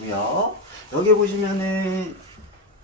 있고요. 여기 보시면은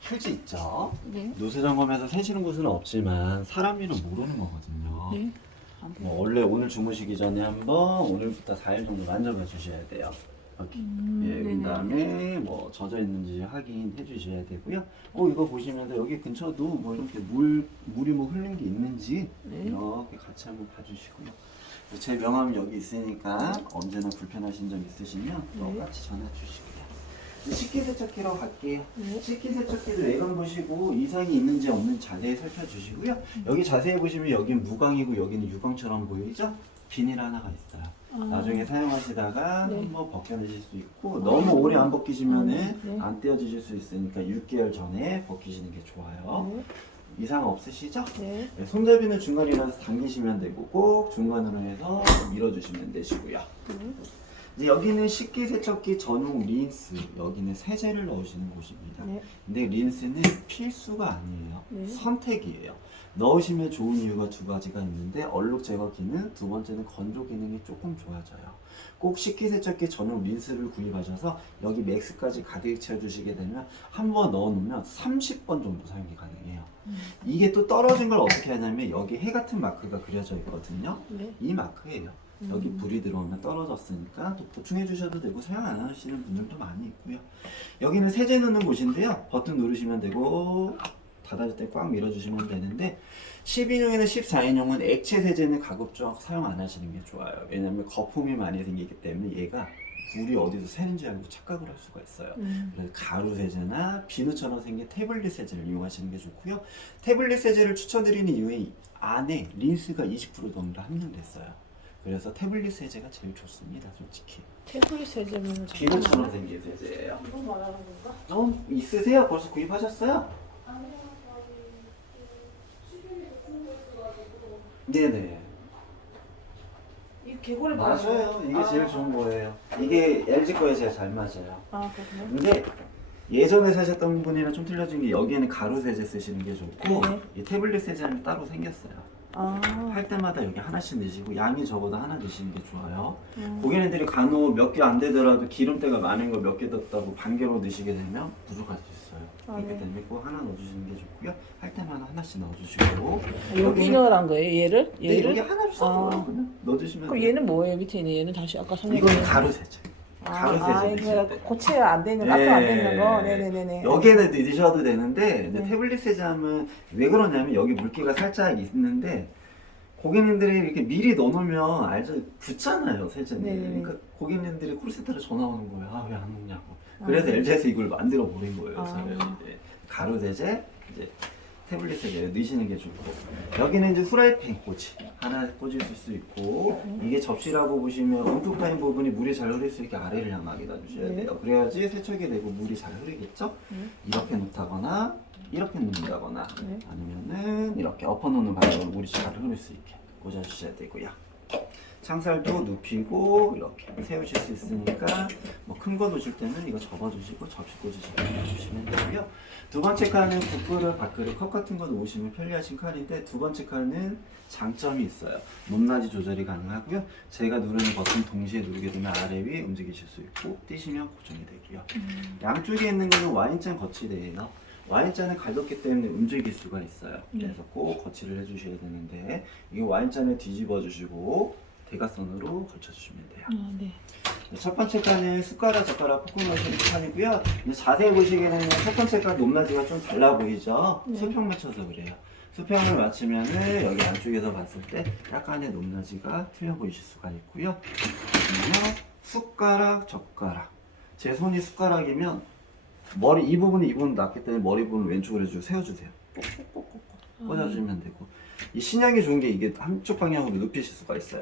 휴지 있죠? 네. 누수 점검해서 새시는 곳은 없지만 사람 일은 모르는 거거든요. 네. 안 돼요. 원래 오늘 주무시기 전에 한번 오늘부터 4일 정도 만져봐 주셔야 돼요. 여기. 예, 네네. 그다음에 뭐 젖어 있는지 확인해 주셔야 되고요. 이거 보시면서 여기 근처도 뭐 이렇게 물이 뭐 흐르는 게 있는지 네. 이렇게 같이 한번 봐주시고요. 제 명함이 여기 있으니까 언제나 불편하신 점 있으시면 네. 똑같이 전화 주시고요. 식기세척기로 갈게요. 네. 식기세척기도 외관 보시고 이상이 있는지 없는지 자세히 살펴주시고요. 여기 자세히 보시면 여긴 무광이고 여기는 유광처럼 보이죠? 비닐 하나가 있어요. 나중에 사용하시다가 네. 한번 벗겨내실 수 있고 너무 오래 안 벗기시면은 네. 안 떼어지실 수 있으니까 6개월 전에 벗기시는 게 좋아요. 네. 이상 없으시죠? 네. 네, 손잡이는 중간이라서 당기시면 되고 꼭 중간으로 해서 밀어주시면 되시고요. 네. 이제 여기는 식기세척기 전용 린스, 여기는 세제를 넣으시는 곳입니다. 네. 근데 린스는 필수가 아니에요. 네. 선택이에요. 넣으시면 좋은 이유가 두 가지가 있는데 얼룩 제거 기능, 두 번째는 건조 기능이 조금 좋아져요. 꼭 식기세척기 전용 린스를 구입하셔서 여기 맥스까지 가득 채워주시게 되면 한 번 넣어놓으면 30번 정도 사용이 가능해요. 이게 또 떨어진 걸 어떻게 하냐면 여기 해 같은 마크가 그려져 있거든요. 네. 이 마크예요. 여기 불이 들어오면 떨어졌으니까 또 보충해 주셔도 되고 사용 안 하시는 분들도 많이 있고요. 여기는 세제 넣는 곳인데요. 버튼 누르시면 되고 닫아줄 때 꽉 밀어주시면 되는데 12인용에는 14인용은 액체 세제는 가급적 사용 안 하시는 게 좋아요. 왜냐하면 거품이 많이 생기기 때문에 얘가 물이 어디서 새는지 알고 착각을 할 수가 있어요. 그래서 가루 세제나 비누처럼 생긴 태블릿 세제를 이용하시는 게 좋고요. 태블릿 세제를 추천드리는 이유에 안에 린스가 20% 정도 함유됐어요. 그래서 태블릿 세제가 제일 좋습니다, 솔직히. 태블릿 세제는 비누처럼 생긴 세제예요. 이거 말하는 건가? 있으세요? 벌써 구입하셨어요? 네네. 이 개골에 맞아요. 이게 제일 좋은 거예요. 이게 LG 거에 제일 잘 맞아요. 그렇군요. 근데 예전에 사셨던 분이랑 좀 틀려진 게 여기에는 가루 세제 쓰시는 게 좋고 네. 이 태블릿 세제는 따로 생겼어요. 할 때마다 여기 하나씩 넣으시고 양이 적어도 하나 넣으시는 게 좋아요. 고객님들이 간혹 몇 개 안 되더라도 기름때가 많은 거 몇 개 넣었다고 반 개로 넣으시게 되면 부족할 수 있어요. 그렇기 네. 때문에 꼭 하나 넣어주시는 게 좋고요. 할 때마다 하나씩 넣어주시고 여기 넣으란 거예요? 얘를? 네, 얘를? 여기 하나로 써 그냥 넣어주시면 그럼 돼요. 얘는 뭐예요? 밑에 있는 얘는 다시 아까 설명. 이건 가루 세제. 가루 세제 이거 넣으셔야 돼요. 고체가 안 되는 거, 앞으로 안 되는 거. 네네네네. 여기에는 넣으셔도 되는데 이제 네. 태블릿 세제하면 왜 그러냐면 여기 물기가 살짝 있는데 고객님들이 이렇게 미리 넣어놓으면 알죠? 붙잖아요, 세제는. 네네네. 그러니까 고객님들이 콜센터로 전화 오는 거예요. 아, 왜 안 먹냐고. 그래서 LG에서 이걸 만들어 버린 거예요. 저를. 이제 가루 세제, 이제 태블릿 세제 넣으시는 게 좋고. 여기는 이제 후라이팬 꽂이 하나 꽂으실 수 있고, 이게 접시라고 보시면 온투 파인 부분이 물이 잘 흐를 수 있게 아래를 향하게 놔주셔야 네. 돼요. 그래야지 세척이 되고 물이 잘 흐르겠죠? 이렇게 놓다거나 이렇게 놓는다거나 네. 아니면은 이렇게 엎어 놓는 방향으로 물이 잘 흐를 수 있게 꽂아주셔야 되고요. 창살도 눕히고 이렇게 세우실 수 있으니까 뭐 큰 거 놓으실 때는 이거 접어주시고 접시 꽂으시면 되고요. 두 번째 칸은 국그릇, 밥그릇, 컵 같은 거 놓으시면 편리하신 칸인데 두 번째 칸은 장점이 있어요. 높낮이 조절이 가능하고요. 제가 누르는 버튼 동시에 누르게 되면 아래 위 움직이실 수 있고 띄시면 고정이 되고요. 양쪽에 있는 거는 와인잔 거치대예요. 와인잔을 가볍기 때문에 움직일 수가 있어요. 그래서 꼭 거치를 해주셔야 되는데 이 와인잔을 뒤집어 주시고 대각선으로 걸쳐주시면 돼요. 네. 첫 번째 칸은 숟가락, 젓가락, 포크 넣으시는 칸이고요. 자세히 보시게 되면 첫 번째 칸 높낮이가 좀 달라 보이죠? 수평 맞춰서 그래요. 수평을 맞추면은 여기 안쪽에서 봤을 때 약간의 높낮이가 틀려 보이실 수가 있고요. 그러면 숟가락, 젓가락. 제 손이 숟가락이면 머리 이 부분 낮기 때문에 머리 부분 왼쪽으로 해주고 세워주세요. 꽂아주면 되고 이 신형이 좋은 게 이게 한쪽 방향으로 눕히실 수가 있어요.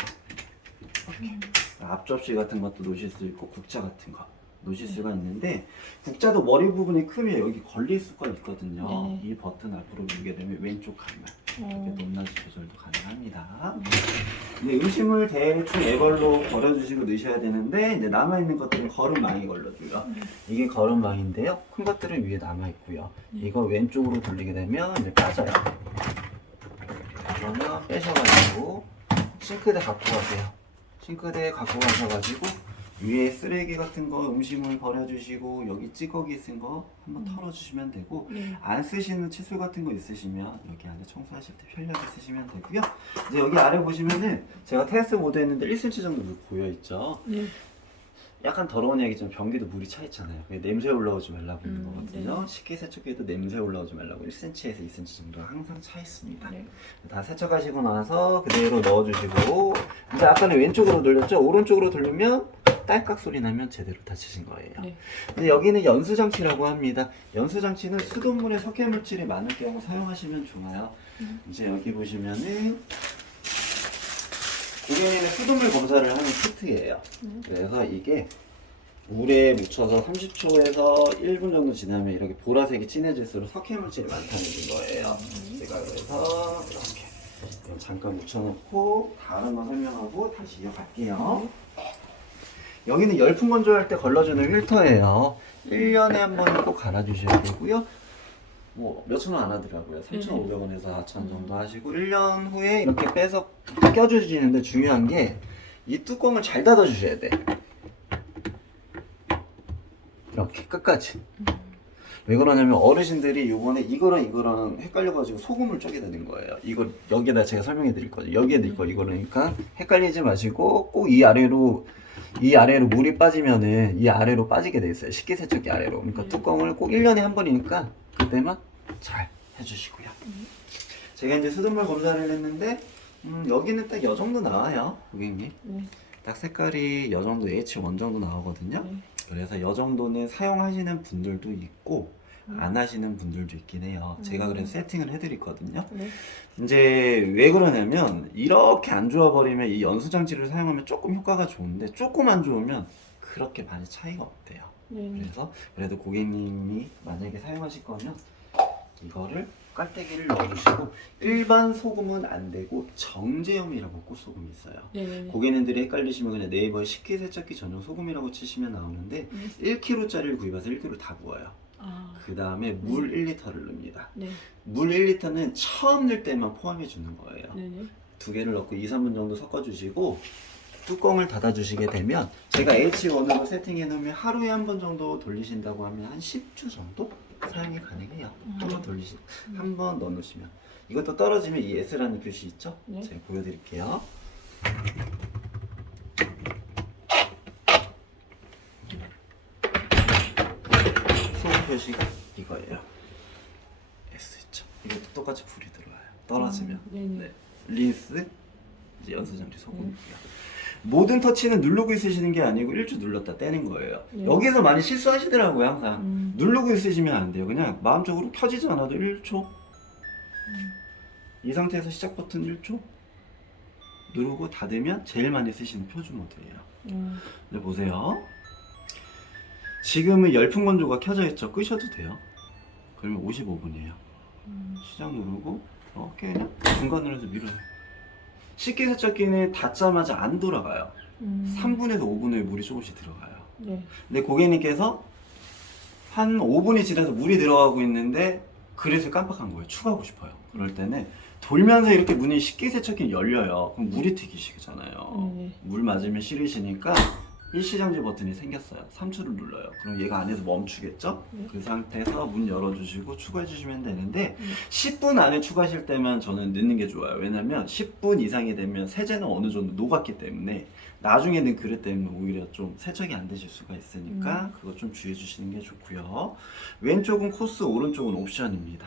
이렇게 앞접시 같은 것도 놓으실 수 있고 국자 같은 거 놓으실 수가 있는데 국자도 머리 부분이 크면 여기 걸릴 수가 있거든요. 네. 이 버튼 앞으로 누르게 되면 왼쪽 칸만 이렇게 높낮이 조절도 가능합니다. 근데 음식물 대충 애걸로 걸어주시고 넣으셔야 되는데 이제 남아있는 것들은 거름망이 걸러줘요. 이게 거름망인데요. 큰 것들은 위에 남아있고요. 이거 왼쪽으로 돌리게 되면 이제 빠져요. 그러면 빼셔가지고 싱크대 갖고 가세요. 싱크대에 갖고 가셔가지고 위에 쓰레기 같은 거 음식물 버려주시고 여기 찌꺼기 쓴 거 한번 털어주시면 되고 네. 안 쓰시는 칫솔 같은 거 있으시면 여기 안에 청소하실 때 편리하게 쓰시면 되고요. 이제 여기 아래 보시면은 제가 테스트 모드 했는데 1cm 정도 물 고여 있죠. 네. 약간 더러운 얘기지만 변기도 물이 차 있잖아요. 그게 냄새 올라오지 말라고 있는 거거든요. 네. 식기세척기에도 냄새 올라오지 말라고 1cm에서 2cm 정도가 항상 차 있습니다. 네. 다 세척하시고 나서 그대로 넣어주시고 이제 아까는 왼쪽으로 돌렸죠? 오른쪽으로 돌리면 딸깍 소리 나면 제대로 다치신 거예요. 네. 근데 여기는 연수장치라고 합니다. 연수장치는 수돗물에 석회물질이 많을 경우 사용하시면 좋아요. 이제 여기 보시면은 고객님의 수돗물 검사를 하는 키트예요. 그래서 이게 물에 묻혀서 30초에서 1분 정도 지나면 이렇게 보라색이 진해질수록 석회물질이 많다는 거예요. 제가 그래서 이렇게 잠깐 묻혀놓고 다른 거 설명하고 다시 이어갈게요. 여기는 열풍 건조할 때 걸러주는 필터예요. 1년에 한 번은 꼭 갈아주셔야 되고요. 뭐 몇천 원 안 하더라고요. 3,500원에서 4,000원 정도 하시고 1년 후에 이렇게 빼서 껴주시는데 중요한 게 이 뚜껑을 잘 닫아주셔야 돼. 이렇게 끝까지. 왜 그러냐면 어르신들이 요번에 이거랑 헷갈려가지고 소금을 쪼개 되는 거예요. 이거 여기에다 제가 설명해 드릴 거죠. 여기에 넣을 거 이거 그러니까 헷갈리지 마시고 꼭 이 아래로 물이 빠지면은 이 아래로 빠지게 돼 있어요. 식기세척기 아래로. 그러니까 뚜껑을 꼭 1년에 한 번이니까 그때만 잘 해주시고요. 제가 이제 수돗물 검사를 했는데 여기는 딱 이 정도 나와요, 고객님. 딱 색깔이 이 정도 H1 정도 나오거든요. 그래서 이 정도는 사용하시는 분들도 있고 안 하시는 분들도 있긴 해요. 제가 그래서 세팅을 해드리거든요. 네. 이제 왜 그러냐면 이렇게 안 좋아버리면 이 연수장치를 사용하면 조금 효과가 좋은데 조금 안 좋으면 그렇게 많이 차이가 없대요. 그래서 그래도 고객님이 만약에 사용하실 거면 이거를 깔때기를 넣어주시고 일반 소금은 안 되고 정제염이라고 꽃소금이 있어요. 네네네. 고객님들이 헷갈리시면 그냥 네이버에 식기세척기 전용 소금이라고 치시면 나오는데 1kg짜리를 구입해서 1kg 다 부어요. 아. 그 다음에 물 1리터를 넣습니다. 네. 물 1리터는 처음 넣을 때만 포함해 주는 거예요. 네네. 두 개를 넣고 2, 3분 정도 섞어주시고 뚜껑을 닫아주시게 되면 제가 H1으로 세팅해 놓으면 하루에 한 번 정도 돌리신다고 하면 한 10주 정도 사용이 가능해요. 한 번 한 번 넣어 놓으시면 이것도 떨어지면 이 S라는 표시 있죠? 네. 제가 보여드릴게요. 소금 표시가 이거예요. S 있죠? 이것도 똑같이 불이 들어와요. 떨어지면. 네네. 네. 린스 이제 연수장치 소금이고요. 모든 터치는 누르고 있으시는 게 아니고 1주 눌렀다 떼는 거예요. 네. 여기서 많이 실수하시더라고요, 항상. 음. 누르고 있으시면 안 돼요. 그냥 마음적으로 켜지지 않아도 1초. 이 상태에서 시작 버튼 1초. 누르고 닫으면 제일 많이 쓰시는 표준 모드예요. 근데 보세요. 지금은 열풍 건조가 켜져 있죠. 끄셔도 돼요. 그러면 55분이에요. 시작 누르고 이렇게 그냥 중간으로 해서 밀어요. 식기세척기는 닫자마자 안 돌아가요. 3분에서 5분 후에 물이 조금씩 들어가요. 네. 근데 고객님께서 한 5분이 지나서 물이 들어가고 있는데 그릇을 깜빡한 거예요. 추가하고 싶어요. 그럴 때는 돌면서 이렇게 문이 식기세척기 열려요. 그럼 물이 튀기시잖아요. 네. 물 맞으면 싫으시니까 일시정지 버튼이 생겼어요. 3초를 눌러요. 그럼 얘가 안에서 멈추겠죠? 네. 그 상태에서 문 열어주시고 추가해 주시면 되는데 10분 안에 추가하실 때만 저는 넣는 게 좋아요. 왜냐면 10분 이상이 되면 세제는 어느 정도 녹았기 때문에 나중에는 그릇 때문에 오히려 좀 세척이 안 되실 수가 있으니까 그거 좀 주의해 주시는 게 좋고요. 왼쪽은 코스, 오른쪽은 옵션입니다.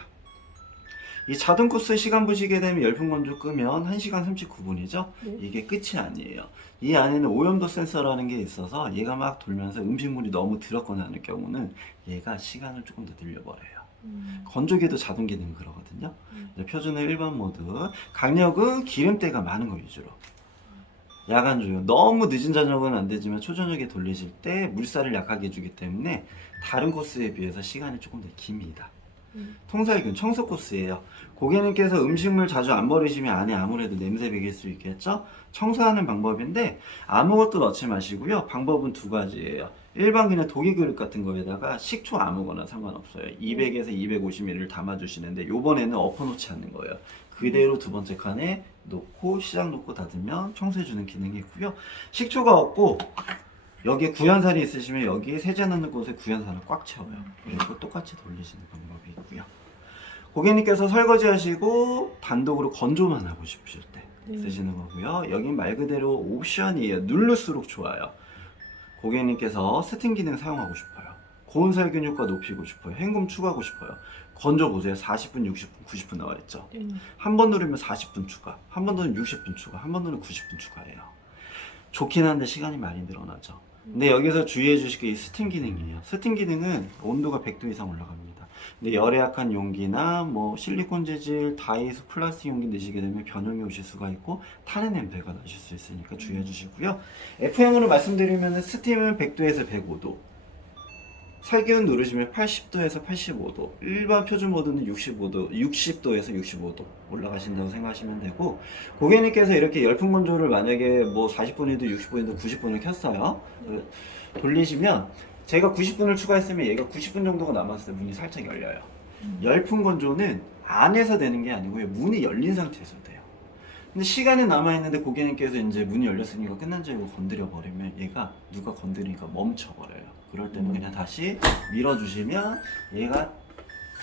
이 자동 코스 시간 보시게 되면 열풍 건조 끄면 1시간 39분이죠? 네. 이게 끝이 아니에요. 이 안에는 오염도 센서라는 게 있어서 얘가 막 돌면서 음식물이 너무 들었거나 하는 경우는 얘가 시간을 조금 더 늘려버려요. 건조기도 자동 기능 그러거든요. 표준은 일반 모드. 강력은 기름때가 많은 거 위주로. 야간 조용. 너무 늦은 저녁은 안 되지만 초저녁에 돌리실 때 물살을 약하게 해주기 때문에 다른 코스에 비해서 시간이 조금 더 깁니다. 통살균 청소 코스예요. 고객님께서 음식물 자주 안 버리시면 안에 아무래도 냄새 배길 수 있겠죠? 청소하는 방법인데 아무것도 넣지 마시고요. 방법은 두 가지예요. 일반 그냥 독일 그릇 같은 거에다가 식초 아무거나 상관없어요. 200에서 250ml를 담아주시는데 요번에는 엎어놓지 않는 거예요. 그대로 두 번째 칸에 놓고 시작 놓고 닫으면 청소해주는 기능이 있고요. 식초가 없고 여기에 구연살이 있으시면 여기 세제 넣는 곳에 구연살을 꽉 채워요. 그리고 똑같이 돌리시는 방법이 있고요. 고객님께서 설거지 하시고 단독으로 건조만 하고 싶으실 때 쓰시는 거고요. 여긴 말 그대로 옵션이에요. 누를수록 좋아요. 고객님께서 스팀 기능 사용하고 싶어요. 고온 살균 효과 높이고 싶어요. 헹굼 추가하고 싶어요. 건져 보세요. 40분, 60분, 90분 나와 있죠. 한 번 누르면 40분 추가, 한 번 누르면 60분 추가, 한 번 누르면 90분 추가예요. 좋긴 한데 시간이 많이 늘어나죠. 근데 여기서 주의해 주실 게 이 스팀 기능이에요. 스팀 기능은 온도가 100도 이상 올라갑니다. 근데 열에 약한 용기나 뭐 실리콘 재질, 다이소 플라스틱 용기 넣으시게 되면 변형이 오실 수가 있고 타는 냄새가 나실 수 있으니까 주의해 주시고요. F형으로 말씀드리면 스팀은 100도에서 105도, 살균 누르시면 80도에서 85도, 일반 표준 모드는 65도, 60도에서 65도 올라가신다고 생각하시면 되고, 고객님께서 이렇게 열풍 건조를 만약에 뭐 40분이든 60분이든 90분을 켰어요. 돌리시면 제가 90분을 추가했으면 얘가 90분 정도가 남았을 때 문이 살짝 열려요. 열풍 건조는 안에서 되는 게 아니고요. 문이 열린 상태에서 돼요. 근데 시간이 남아있는데 고객님께서 이제 문이 열렸으니까 끝난 줄 알고 건드려 버리면 얘가 누가 건드리니까 멈춰버려요. 그럴 때는 그냥 다시 밀어주시면 얘가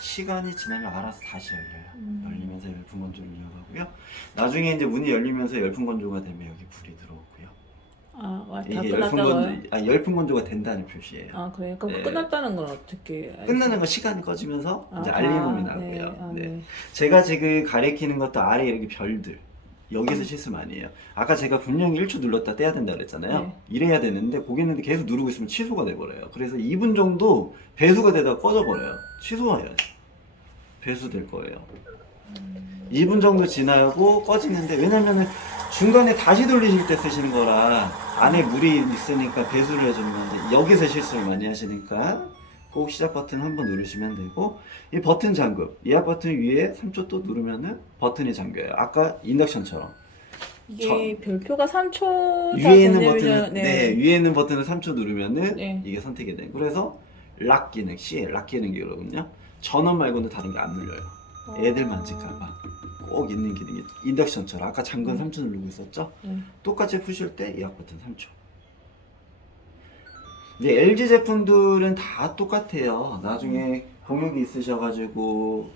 시간이 지나면 알아서 다시 열려요. 열리면서 열풍 건조를 이어가고요. 나중에 이제 문이 열리면서 열풍 건조가 되면 여기 불이 들어오고요. 다 이게 열풍 끝났다고요? 건조, 열풍 건조가 된다는 표시예요. 아, 그래요? 그럼 네. 끝났다는 건 어떻게 알지? 끝나는 건 시간이 꺼지면서 이제 알림음이 나고요. 네. 네. 제가 지금 가리키는 것도 아래 이렇게 별들. 여기서 실수는 아니에요. 아까 제가 분명히 1초 눌렀다 떼야 된다 그랬잖아요. 네. 이래야 되는데 고객님들 계속 누르고 있으면 취소가 돼버려요. 그래서 2분 정도 배수가 되다가 꺼져버려요. 취소해야죠. 배수될 거예요. 2분 정도 지나고 꺼지는데, 왜냐면은 중간에 다시 돌리실 때 쓰시는 거라 안에 물이 있으니까 배수를 해주면 여기서 실수를 많이 하시니까 꼭 시작 버튼 한번 누르시면 되고, 이 버튼 잠금, 이 버튼 위에 3초 또 누르면은 버튼이 잠겨요. 아까 인덕션처럼 이게 별표가 3초 위에 있는 버튼을 네. 위에 있는 버튼을 3초 누르면은 네. 이게 선택이 돼요. 그래서 락 기능, C 락 기능이거든요. 전원 말고는 다른 게 안 눌려요. 애들 만질까봐 꼭 있는 기능이 인덕션처럼 아까 잠근 3초 누르고 있었죠? 똑같이 푸실 때 이 버튼 3초. 근데 LG 제품들은 다 똑같아요. 나중에 공역이 있으셔가지고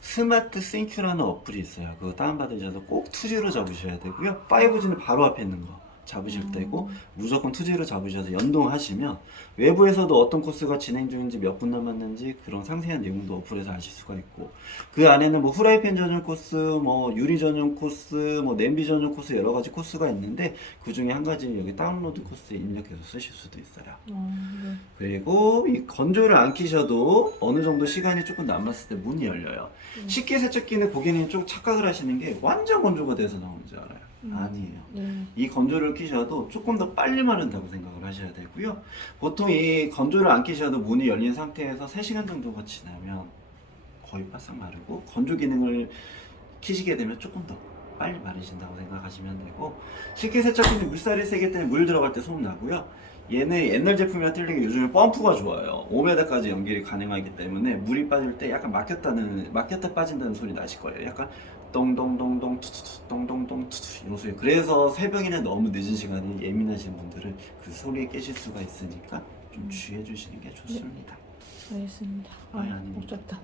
스마트 싱크라는 어플이 있어요. 그거 다운받으셔서 꼭 2G로 잡으셔야 되고요. 5G는 바로 앞에 있는 거 잡으실 때고, 무조건 2G로 잡으셔서 연동하시면 외부에서도 어떤 코스가 진행 중인지 몇 분 남았는지 그런 상세한 내용도 어플에서 아실 수가 있고, 그 안에는 뭐 후라이팬 전용 코스, 뭐 유리 전용 코스, 뭐 냄비 전용 코스 여러 가지 코스가 있는데 그 중에 한 가지 여기 다운로드 코스에 입력해서 쓰실 수도 있어요. 네. 그리고 이 건조를 안 키셔도 어느 정도 시간이 조금 남았을 때 문이 열려요. 식기세척기는 고객님이 좀 착각을 하시는 게 완전 건조가 돼서 나오는 줄 알아요. 아니에요. 이 건조를 키셔도 조금 더 빨리 마른다고 생각을 하셔야 되고요. 보통 이 건조를 안 키셔도 문이 열린 상태에서 3시간 정도가 지나면 거의 바싹 마르고, 건조 기능을 키시게 되면 조금 더 빨리 마르신다고 생각하시면 되고, 식기세척기는 물살이 세기 때문에 물 들어갈 때 소음 나고요. 얘는 옛날 제품이랑 틀리게 요즘에 펌프가 좋아요. 5m까지 연결이 가능하기 때문에 물이 빠질 때 약간 막혔다 빠진다는 소리 나실 거예요. 약간 똥똥똥똥 투투투 똥똥똥 투투 이런 소리. 그래서 새벽이나 너무 늦은 시간에 예민하신 분들은 그 소리에 깨실 수가 있으니까 좀 주의해 주시는 게 좋습니다. 알겠습니다. 아닙니다. 복잡다.